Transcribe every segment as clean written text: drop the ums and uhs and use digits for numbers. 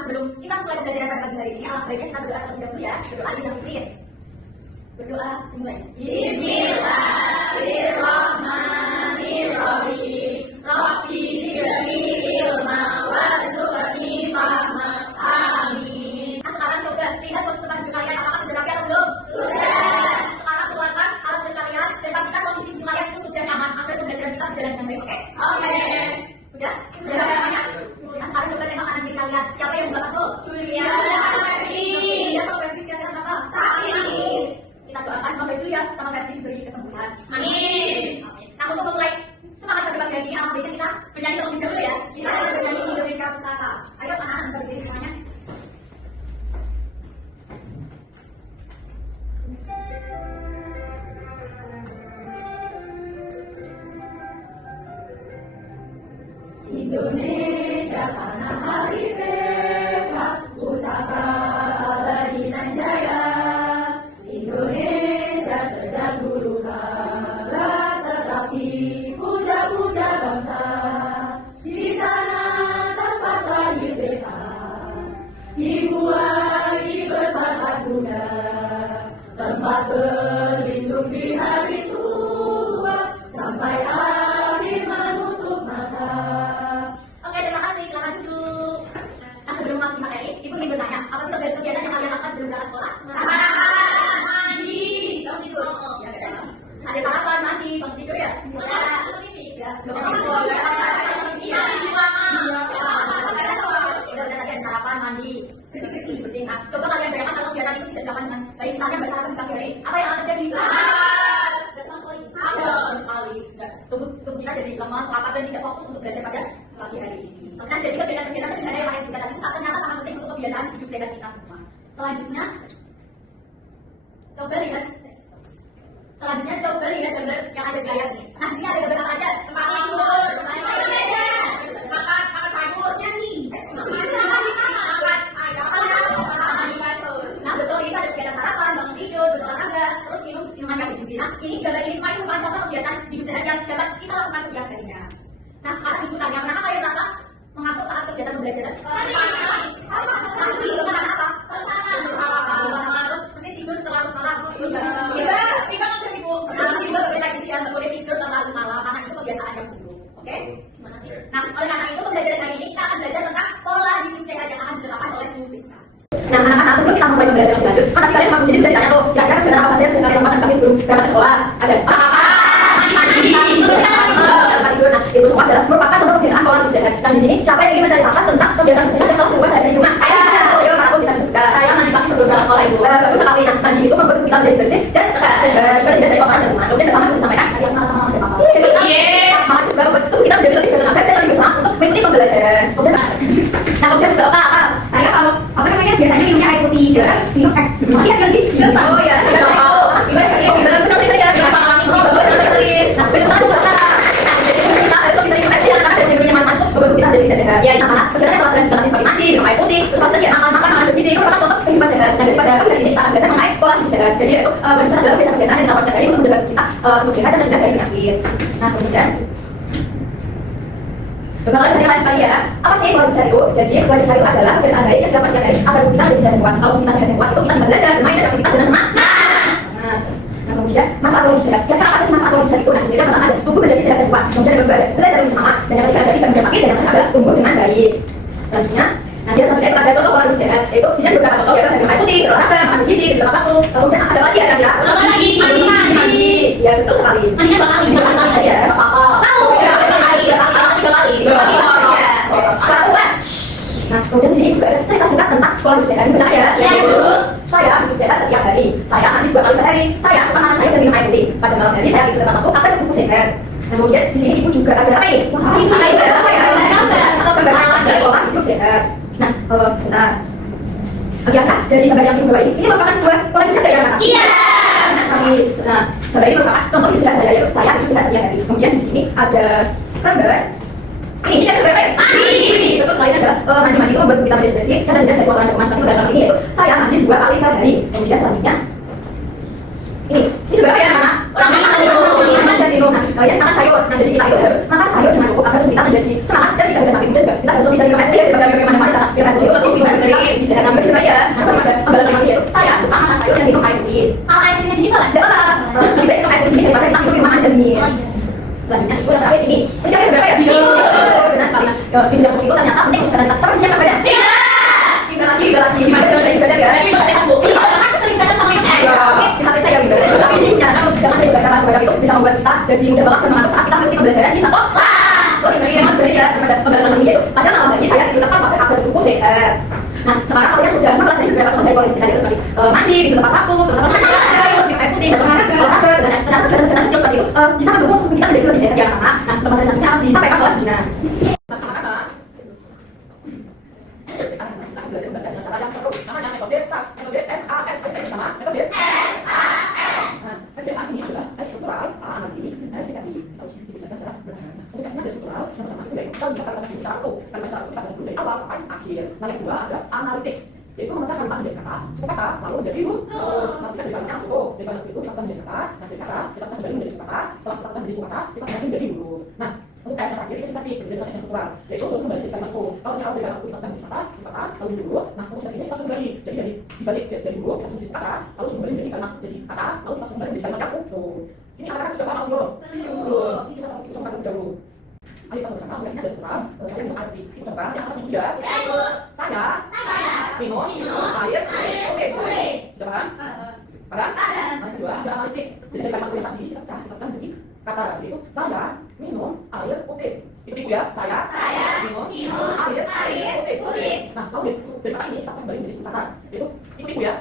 sebelum kita mulai pembelajaran pada pagi hari ini, alangkah baiknya kita berdoa terlebih dahulu ya. Berdoa yang clear. Berdoa dimulai. Bismillahirrahmanirrahim. Rabbi zidni ilma warzuqni fahma. Amin. Nah, sekarang coba lihat konsultan hidup kalian apakah sudah rapi atau belum? Sudah. Sekarang keluarkan alat tulis kalian dan pastikan posisi hidup kalian itu sudah nyaman agar pembelajaran kita berjalan dengan baik. Oke? Sudah? Sudah ada namanya? Nah, sekarang coba tengok kanan kiri kalian. Siapa yang buka masuk? Julia. Julia sama Ferdi kalian apa? Sakti. Kita doakan semoga Julia sama Ferdi diberi kesembuhan. Amin. Nah, untuk memulai semangat pada pagi hari ini, alangkah baiknya kita bernyanyi terlebih dahulu ya. Kita akan bernyanyi Indonesia Pusaka. Ayo anak-anak bisa berdiri semuanya. Indonesia tanah hari hebat, pusaka abadi dan jaya. Indonesia sejak dulu kala tetapi puja-puja bangsa. Di sana tempat lahir BK, dibuai bersama kuda, tempat berlindung di hari tua sampai akhir menutup mata. Oke, terima kasih. Silakan duduk. Nah, sebelum masuk materi, Ibu ingin bertanya, apa sih kegiatan yang kalian lakukan sebelum berangkat sekolah? Mandi. Kamu tidur? Ya, ada sarapan, mandi, bangun tidur ya? Ya, belum tidur. Iya, udah tadi ada sarapan, mandi, bersih-bersih. Nah, coba kalian bayangkan kalau kegiatan itu tidak dilakukan dengan baik. Misalnya nggak sarapan di pagi hari, apa yang akan terjadi? Sekali. Tubuh kita jadi lemah, lapar dan tidak fokus untuk belajar pada pagi hari ini. Nah, jadi kegiatan-kegiatan misalnya yang paling kegiatan itu ternyata sangat penting untuk kebiasaan hidup sehat kita semua. Selanjutnya, coba lihat gambar yang ada di layar ini. Nah, di sini ada gambar apa aja? Tempat tidur, main sepeda, makan sayur, nyanyi. Nah, betul, ini ada kegiatan sarapan, bangun tidur, berolahraga, terus minum minuman yang bergizi. Nah, ini gambar ini semua itu merupakan contoh kegiatan hidup sehat yang dapat kita lakukan setiap harinya. Nah, sekarang ibu tanya, kenapa kalian merasa mengatur saat kegiatan pembelajaran? Nanti itu kan apa? Terus mesti tidur terlalu malam. Iya, kan udah ibu. Nanti juga berbeda gitu ya, nggak boleh tidur terlalu malam karena itu kebiasaan yang buruk. Oke? Nah, oleh karena itu pembelajaran kali ini kita akan belajar tentang pola hidup sehat yang akan diterapkan oleh Bu Siska. Nah, anak-anak, sebelum kita mulai pembelajaran lebih lanjut, kan tadi kalian sama Bu Sidi sudah ditanya tuh, kira-kira kegiatan apa saja yang kalian lakukan kami sebelum berangkat ke sekolah? Ada mandi, tidur. Nah, itu semua adalah merupakan contoh kebiasaan pola hidup sehat. Dan di sini siapa yang ingin mencari tahu tentang kebiasaan sehat yang telah dibuat dari rumah? Ayo, Pak, bisa disebutkan. Saya mandi pagi sebelum berangkat sekolah, Ibu. Bagus sekali. Nah, mandi itu membuat kita menjadi bersih dan sehat, juga tidak dari kotoran dari rumah. Kemudian bersama bisa disampaikan tadi yang sama ada apa? Maka juga membuat kita menjadi lebih bersemangat dan lebih bersemangat untuk mengikuti pembelajaran. Kemudian juga apa? Saya kalau biasanya minumnya air putih, minum es. Iya, sekali. Oh iya, jadi tidak sehat. Ya, karena kegiatan yang telah seperti mandi, minum air putih, terus tadi makan bergizi itu merupakan contoh kehidupan sehat. Nah, daripada hari ini kita akan belajar mengenai pola hidup sehat. Jadi itu berusaha adalah kebiasaan-kebiasaan yang dapat dari untuk menjaga kita untuk sehat dan terhindar dari penyakit. Nah, kemudian coba kalian bertanya kali ya, apa sih pola hidup sehat itu? Jadi pola hidup sehat itu adalah kebiasaan baik yang dilakukan setiap hari agar kita menjadi sehat dan kuat. Kalau kita sehat dan kuat itu kita bisa belajar, bermain dan aktivitas dengan semangat. Nah, kemudian manfaat pola hidup sehat. Kira-kira apa sih manfaat pola hidup sehat itu? Nah, di sini kan pertama ada tubuh menjadi sehat dan kuat. Kemudian belajar lebih semangat dan yang ketiga jadi tidak mudah sakit dan yang keenam adalah tumbuh dengan baik. Selanjutnya, nah dia selanjutnya kita ada contoh pola hidup sehat. Yaitu di sini beberapa contoh yaitu minum air putih, berolahraga, makan gizi, berdoa waktu. Kemudian ada lagi ya mandi. Ya betul sekali. Mandinya berapa kali? Berapa kali ya? Apa? Tahu. Ya, tiga kali. Nah, kemudian di sini juga ada cerita singkat tentang pola hidup sehat. Ini benar ya? Ya, betul. Saya hidup sehat setiap hari. Saya mandi 2 kali sehari. Saya suka makan sayur dan minum air putih. Pada malam hari saya tidur tepat waktu agar tubuh sehat. Nah, kemudian di sini ibu juga ada apa ini? Wah, ini ada apa ya? Atau gambaran dari pola hidup sehat. Nah, sebentar. Kira-kira dari gambar yang di bawah ini merupakan sebuah pola hidup sehat ya, kata? Iya. Nah, sekali. Nah, gambar ini merupakan contoh hidup sehat saya. Yaitu saya hidup sehat setiap hari. Kemudian di sini ada gambar. Ini kan berapa ya? Mandi. Terus lainnya adalah mandi itu membuat kita menjadi bersih dan terhindar dari kotoran dan kemas. Tapi dalam ini yaitu saya mandi 2 kali sehari. Kemudian selanjutnya ini juga apa ya, anak-anak? Orang dan minum. Nah, ya makan sayur. Nah jadi kita itu harus makan sayur dengan cukup agar kita menjadi semangat dan tidak mudah sakit. Juga kita harus bisa minum air putih daripada minum manis karena minum air putih itu lebih dari bisa nambah juga ya. Nah sama juga kembali lagi ya. Saya suka makan sayur dan minum air putih. Kalau air putihnya dingin lah. Tidak apa. Lebih baik minum air putih daripada kita minum minuman aja dingin. Selanjutnya itu yang terakhir ini. Ini kalian berapa ya? Benar sekali. Video itu ternyata penting untuk kita sampai siap badan. Tidak lagi gimana dengan saya ibadah ya? Aku sering datang sama ibu. Sampai saya ibadah. Tapi sih jangan ibadah itu bisa membuat kita jadi mudah banget bermanfaat saat kita mengikuti pembelajaran di sekolah. Sorry, memang berbeda pada pembelajaran ini itu. Padahal nama bagi saya itu tetap pakai akar buku CR. Nah, sekarang kalian sudah mempelajari beberapa contoh dari pola seperti mandi di tempat waktu, terus apa namanya minum air putih, terus olahraga, dan kegiatan seperti itu bisa mendukung untuk kita menjadi lebih sehat yang mana. Nah, teman-teman selanjutnya disampaikan oleh Dina. Belajar membaca dengan cara yang seru, namanya metode SAS, metode SAS sama metode SAS. Metode SAS ini adalah S struktural, A analitik, S singkatif. Harus dijelaskan secara sederhana. Untuk S-nya ada struktural, yang pertama itu yaitu kita kalimat kunci satu, kalimat satu kita baca dulu dari awal sampai akhir. Nah yang kedua ada analitik, yaitu memecah kalimat menjadi kata, suku kata, lalu menjadi huruf. Nanti kita dari kalimatnya suku, dari kalimat itu kita pecah menjadi kata, nah dari kata kita pecah kembali menjadi suku kata, setelah kita pecah menjadi suku kata, kita pecah menjadi huruf. Nah untuk S yang terakhir ini singkatif, berbeda dengan S yang struktural, yaitu suruh kembali jadi kalimatku. Kalau dari awal dari kalimatku kita pecah menjadi kata, suku kata, lalu menjadi huruf. Nah untuk ini kita langsung kembali, jadi dibalik dari huruf kita langsung jadi kata, lalu kembali menjadi kalimat jadi kata, lalu kita kembali menjadi kalimat yang utuh. Ini anak-anak sudah paham belum? Belum. Kita sama kita sama dahulu. Ayo kita bersama, tugasnya ada struktural. Saya minum air putih. Kita coba yang anak tiga. Saya minum air putih. Coba. Paham? Yang kedua ada analitik. Jadi dari kalimat yang tadi kita pecah jadi kata tadi itu saya minum air putih. Itu ya, saya minum air putih. Nah, kalau dari kata ini kita kembali menjadi suku kata. Itu ya.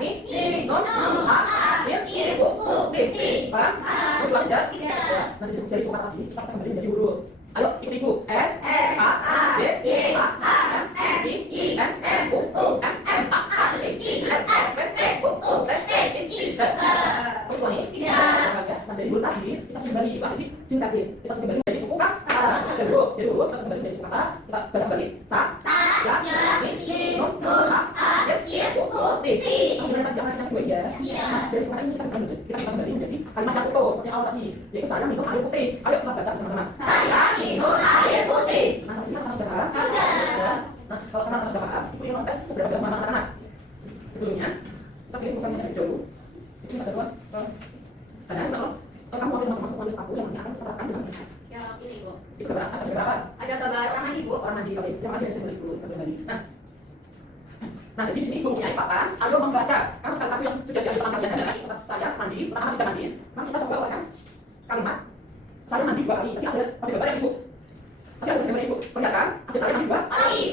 Minum air putih. Paham? Terus lanjut. Nah, dari suku kata tadi kita kembali menjadi huruf. Ayo, ikut ibu. S A D A M I N U M M A T I N F U S T I Z. Nah, dari huruf tadi kita kembali jadi singkatif. Kita kembali menjadi suku kata. Dari huruf kita kembali menjadi suku kata. Kita baca balik. Saya minum air putih. Kemudian tadi yang kedua ya. Dari suku kata ini kita kembali menjadi kalimat yang utuh seperti awal tadi. Yaitu saya minum air putih. Ayo kita baca bersama-sama. Saya minum air putih. Nah, saksinya kita sudah paham? Sudah. Nah, kalau teman-teman sudah paham, itu yang tes seberapa gampang anak-anak. Sebelumnya, kita pilih bukan yang dulu. Itu kita buat. Karena kalau kamu mau menulis aku yang akan terapkan dengan proses. Ya, ini Bu. Itu ada berapa? Ada gambar orang mandi Bu. Orang mandi, oke. Yang masih ada sebelum itu, kembali. Nah, jadi di sini ibu punya papan. Ayo membaca. Karena kalau aku yang sudah diambil tangan kalian adalah saya mandi, pertama habis mandi. Maka kita coba uraikan kalimat. Saya mandi 2 kali. Nanti ada gambar yang ibu. Nanti ada gambar ibu. Perlihatkan, ada saya mandi 2 kali.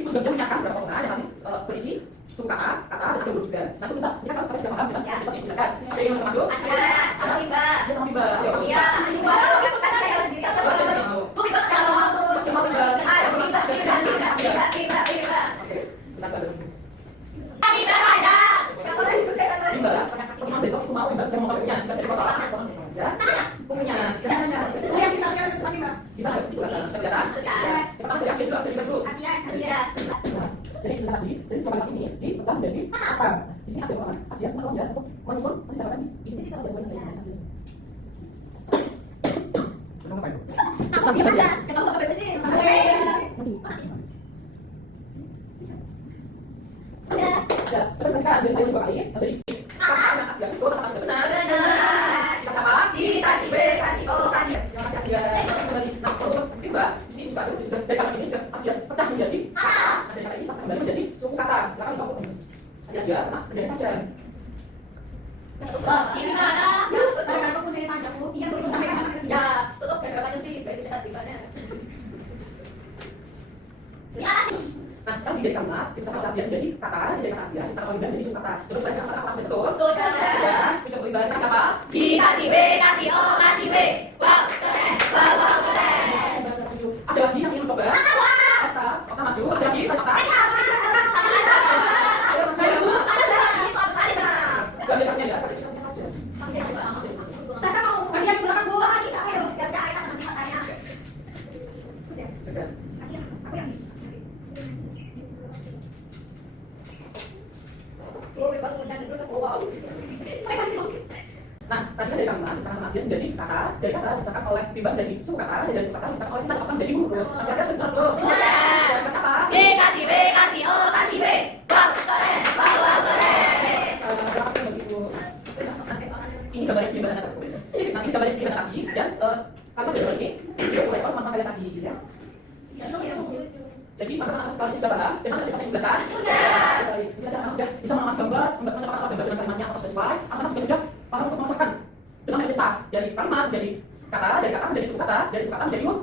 Ibu sudah menyiapkan beberapa penggunaan yang nanti berisi suku kata, dan ada huruf juga. Nanti kita kalau kalian sudah paham, kita bisa jelaskan. Ada yang mau masuk? Ada sama Mbak. Ada sama Mbak. Iya, Mbak. Kita saya sendiri atau Bu Mbak kalau mau. Ayo Mbak. Oke, silakan. Mbak ada. Kamu lagi saya kan tadi. Mbak, memang besok itu mau Mbak sudah mau punya, sudah dari kota. Ya. Punya. Bu yang kita lihat tadi Mbak. Bisa kelihatan. Pertama dari akhir dulu. Iya. Jadi tadi, dari sekolah ini dipecah menjadi apa? Di sini ada apa? Ada semua ya. Menyusun nanti dapat lagi. Di sini kita sudah sesuai dengan ini. Kamu apa itu? Apa gimana? Coba buka baju sih. Ya, coba mereka ada saya dua kali. Tadi anak dia susun apa benar? Kita sama. Kasih B, kasih O, kasih. Yang masih ada kembali. Nah, kalau tiba di sini juga ada dari kalimat ini sudah ada pecah menjadi ada kata ini kembali menjadi suku kata. Silakan dibawa. Ada dia ada saja. Ini mana? Saya kan punya panjang Bu. Iya, belum sampai kan. Ya, tutup berapa sih? Biar tidak tiba-tiba. Ya. Nah, tadi dari kalimat kita kata dia jadi kata, dari kata dia secara lidah jadi suku kata. Coba balik kata apa betul? Sudah. Coba balik kata siapa? Dikasih B, kasih O, kasih B. Wow, keren. Wow, keren. Ada lagi yang ingin coba? Kata maju. Ada lagi saya kata. Gak lihatnya ya. Saya mau kalian belakang Bu. Ayo, biar dia akan nanti matanya. Coba. Nah, tadi dari kalimat dicakap sama dia menjadi kata, dari kata dicakap oleh timbang jadi suku kata, dari suku kata dicakap oleh misalnya apa menjadi huruf. Akhirnya benar loh. Dari bahasa apa? B kasih B kasih O kasih B. Wah keren, wah keren. Ini gambarnya pilihan tadi. Nah, ini gambarnya pilihan tadi dan kalau gambar ini oleh orang mana kalian tadi ya. Jadi maka sekarang sudah paham, memang bisa saya jelaskan. Baik, jadi anak sudah bisa mengamat gambar, mencatat gambar dengan kalimatnya atau sesuai. Anak juga sudah paham untuk memecahkan dengan aktivitas dari kalimat jadi kata, dari kata menjadi suku kata, dari suku kata menjadi huruf.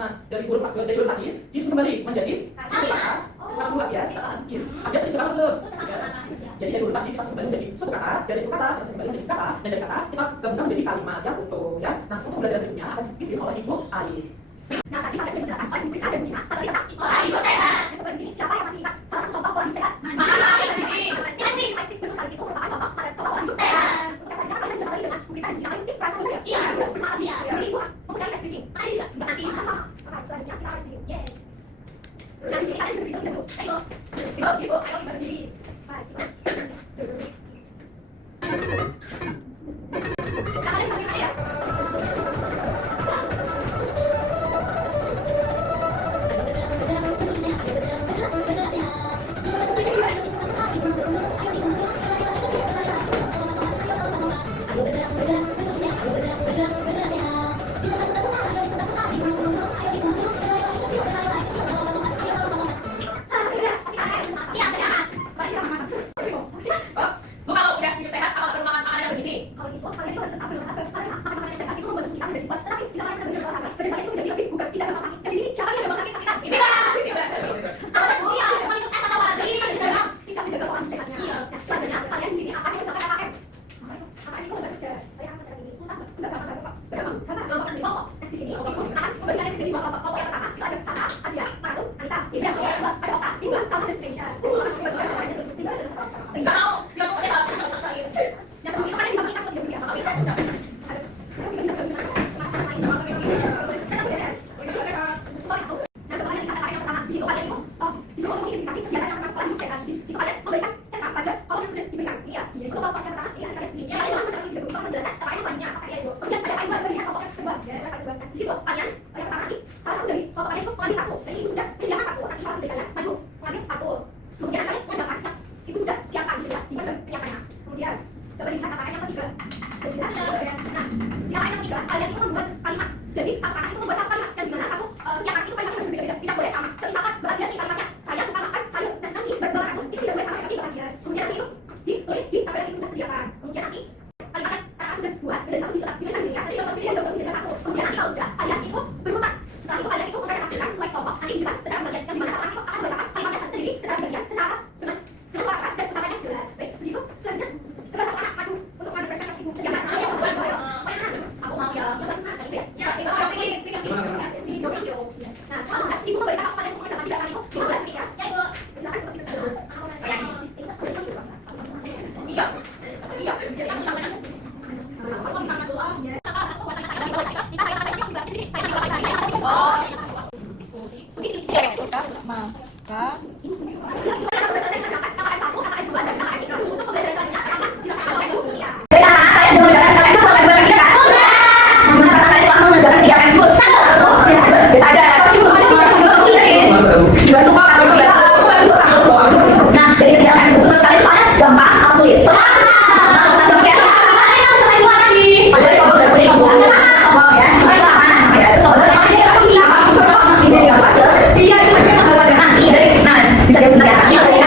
Nah, dari huruf tadi disusun kembali menjadi suku kata. Sekarang dulu ya. Ada saya sudah paham belum? Jadi dari huruf tadi kita kembali menjadi suku kata, dari suku kata kita kembali menjadi kata, dan dari kata kita gabungkan menjadi kalimat yang utuh ya. Nah, untuk belajar berikutnya akan dipimpin oleh Ibu Ais. Nah, tadi kalian sudah menjelaskan pola hidup sehat dan begini. Kata dia tak, pola hidup sehat. Yang seperti sini, siapa yang masih ingat salah satu contoh pola hidup sehat? Bentuk saat itu merupakan contoh pada contoh pola hidup sehat. Untuk dasarnya kalian sudah kembali dengan lukisan yang kalian rasa manusia. Iya, bersama dia. Jadi ibu mempunyai ice cream. Nanti sama. Maka selanjutnya kita ice cream. Nah, di sini kalian bisa berikan bentuk. Ayo, ayo berdiri. Kalian sambil saya. Iya, itu sebenarnya hal-hal yang nanti. Nah, bisa dia sebentar ya.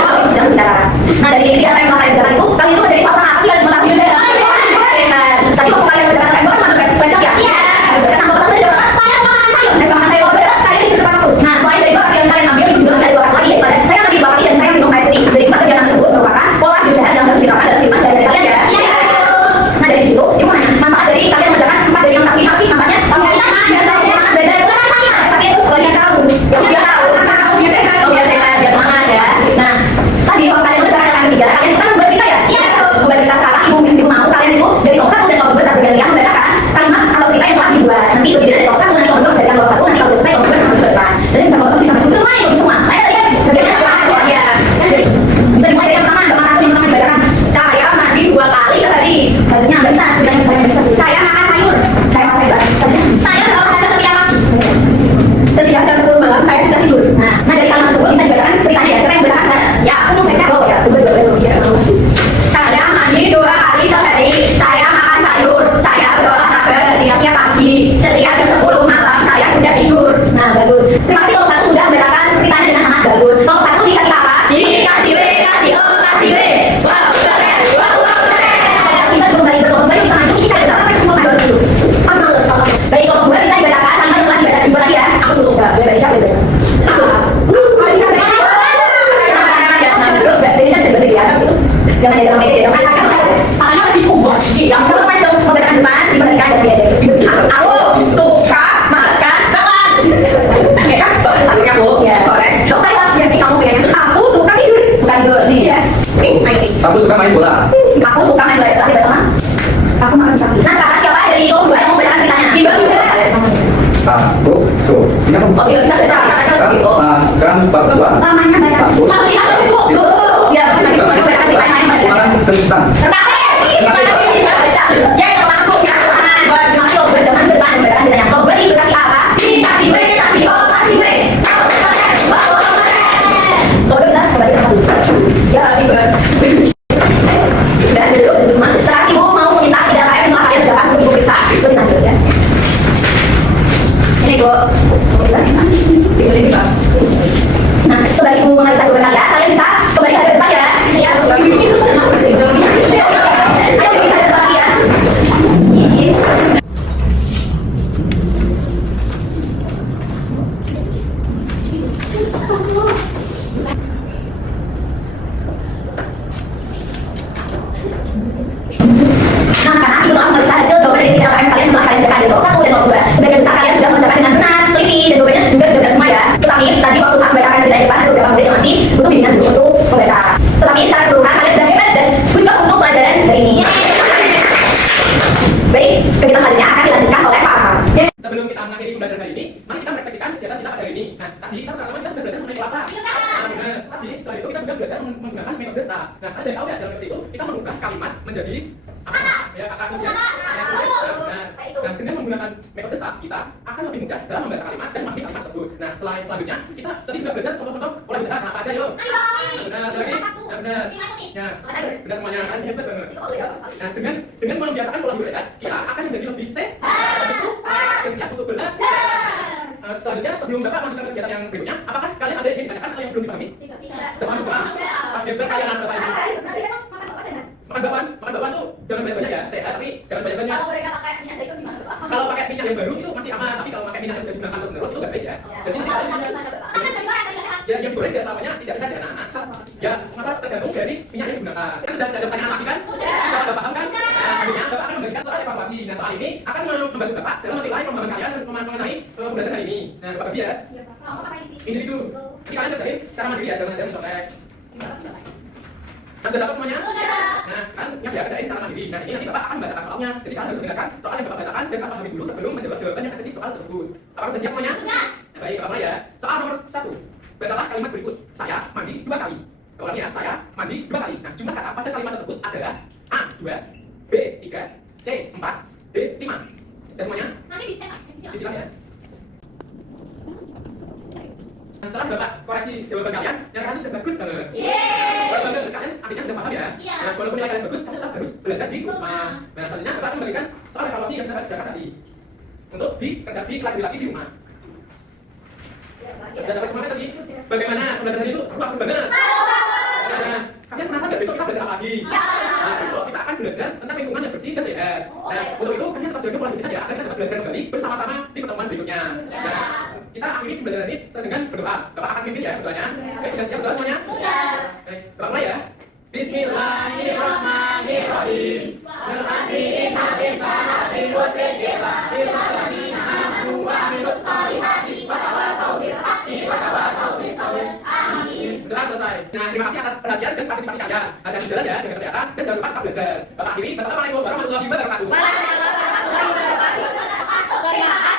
Aku suka main bola. Aku suka main bola. Tadi sama. Aku makan sapi. Nah sekarang siapa dari kamu dua yang mau bacakan ceritanya? Bimbo. Aku so. Ini aku. Oh iya bisa baca. Sekarang pas dua. Namanya baca. Kalau lihat Bimbo. Ya, tadi mau bacakan ceritanya main baca. Makan kentang. Bisa baca. Ya kalau aku buat masuk ke zaman depan bacakan ceritanya. Kau beri kasih apa? Kasih B, kasih O, kasih B. Kau bisa kembali ke aku. Ya, Bimbo. Dan dulu sekarang ibu mau meminta 3 KM yang telah kalian kerjakan untuk ibu periksa. Itu dilanjut ya. Ini ibu. Ini Pak. Nah, setelah ibu menganalisa jawaban kalian bisa kembali ke depan ya. Iya. Ayo bisa ke depan ya. Nah, karena ibu telah memeriksa hasil jawaban dari 3 KM kalian telah kalian kerjakan di nomor 1 dan nomor 2. Sebagian besar kalian sudah mengerjakan dengan benar, teliti, dan jawabannya juga sudah benar semua ya. Tetapi tadi waktu saat membacakan cerita depan ada beberapa murid yang masih butuh bimbingan dulu untuk membaca. Tetapi secara keseluruhan kalian sudah hebat dan good job untuk pelajaran hari ini. Baik, kegiatan selanjutnya akan dilanjutkan oleh Pak Akam. Sebelum kita mengakhiri pembelajaran hari ini, mari kita merefleksikan kegiatan kita pada hari ini. Nah, tadi kita pertama kita sudah belajar mengenai kelapa. Benar. Tadi setelah itu kita juga belajar menggunakan metode SAS. Nah, ada tahu ya dalam metode itu kita mengubah kalimat menjadi apa? Ya, kata kunci. Nah, dengan menggunakan metode SAS kita akan lebih mudah dalam membaca kalimat dan memahami kalimat tersebut. Nah, selanjutnya kita tadi juga belajar contoh-contoh pola bicara apa aja yuk. Benar lagi. Benar. Ya, benar semuanya. Hebat banget. Nah, dengan membiasakan pola bicara kita akan menjadi lebih sehat, lebih siap untuk belajar. Selanjutnya sebelum Bapak melanjutkan kegiatan yang berikutnya, apakah kalian ada yang ingin ditanyakan atau yang belum dipahami? Depan semua. Bebas kalian Bapak Ibu. Makan bakwan tuh jangan banyak-banyak ya, sehat tapi jangan banyak-banyak. Kalau mereka pakai minyak zaitun gimana Pak? Kalau pakai minyak yang baru itu masih aman, tapi kalau pakai minyak yang sudah digunakan terus-menerus itu nggak baik ya. Jadi nanti ya yang goreng tidak selamanya tidak sehat ya anak-anak. Ya, maka tergantung dari minyak yang digunakan. Kan sudah ada pertanyaan lagi kan? Sudah Bapak tahu kan? Selanjutnya Bapak akan memberikan soal evaluasi. Nah, soal ini akan membantu Bapak dalam menilai pemahaman kalian mengenai pembelajaran hari ini. Nah, Bapak bagi ya. Individu. Jadi kalian kerjain secara mandiri ya, jangan mencontek. Nah, sudah dapat semuanya? Sudah. Nah, kan yang ya kerjain secara mandiri. Nah, ini nanti Bapak akan membacakan soalnya. Jadi kalian harus mendengarkan soal yang Bapak bacakan dan Bapak pahami dulu sebelum menjawab jawaban yang ada di soal tersebut. Apakah sudah siap semuanya? Sudah. Nah, baik, Bapak mulai ya. Soal nomor 1. Bacalah kalimat berikut. Saya mandi 2 kali. Ulangnya, saya mandi 2 kali. Nah, jumlah kata pada kalimat tersebut adalah A 2, B 3, C 4, D 5. Sudah semuanya? Nanti dicek. Disilakan ya. Nah, setelah Bapak koreksi jawaban kalian, yang kalian sudah bagus banget. Bangga, kalian artinya sudah paham ya? Iya. Nah, walaupun nilai kalian bagus, kalian harus belajar di rumah. Nah, selanjutnya Bapak akan memberikan soal evaluasi yang sudah dikerjakan tadi untuk dikerjakan lagi di rumah. Sudah dapat semuanya tadi? Bagaimana pembelajaran itu? Seru banget. Nah, kalian merasa nggak besok kita belajar apa lagi? Nah, besok kita akan belajar tentang lingkungan yang bersih dan sehat. Nah, untuk itu kalian tetap jaga pola hidup ya, agar kita dapat belajar kembali bersama-sama di pertemuan berikutnya. Nah, kita akhiri pembelajaran ini dengan berdoa. Bapak akan pimpin ya berdoanya. Oke, sudah siap berdoa semuanya? Sudah. Oke, Bapak mulai ya. Bismillahirrahmanirrahim. Berkasihin hadir sahabat wasedillah ilmaladina amanu wa amilus salihati wa tawasau bil haqqi wa tawasau bis sabr. Amin. Sudah selesai. Nah, terima kasih atas perhatian dan partisipasi kalian. Hati-hati jalan ya, jaga kesehatan dan jangan lupa tetap belajar. Bapak akhiri. Wassalamualaikum warahmatullahi wabarakatuh. Waalaikumsalam warahmatullahi wabarakatuh.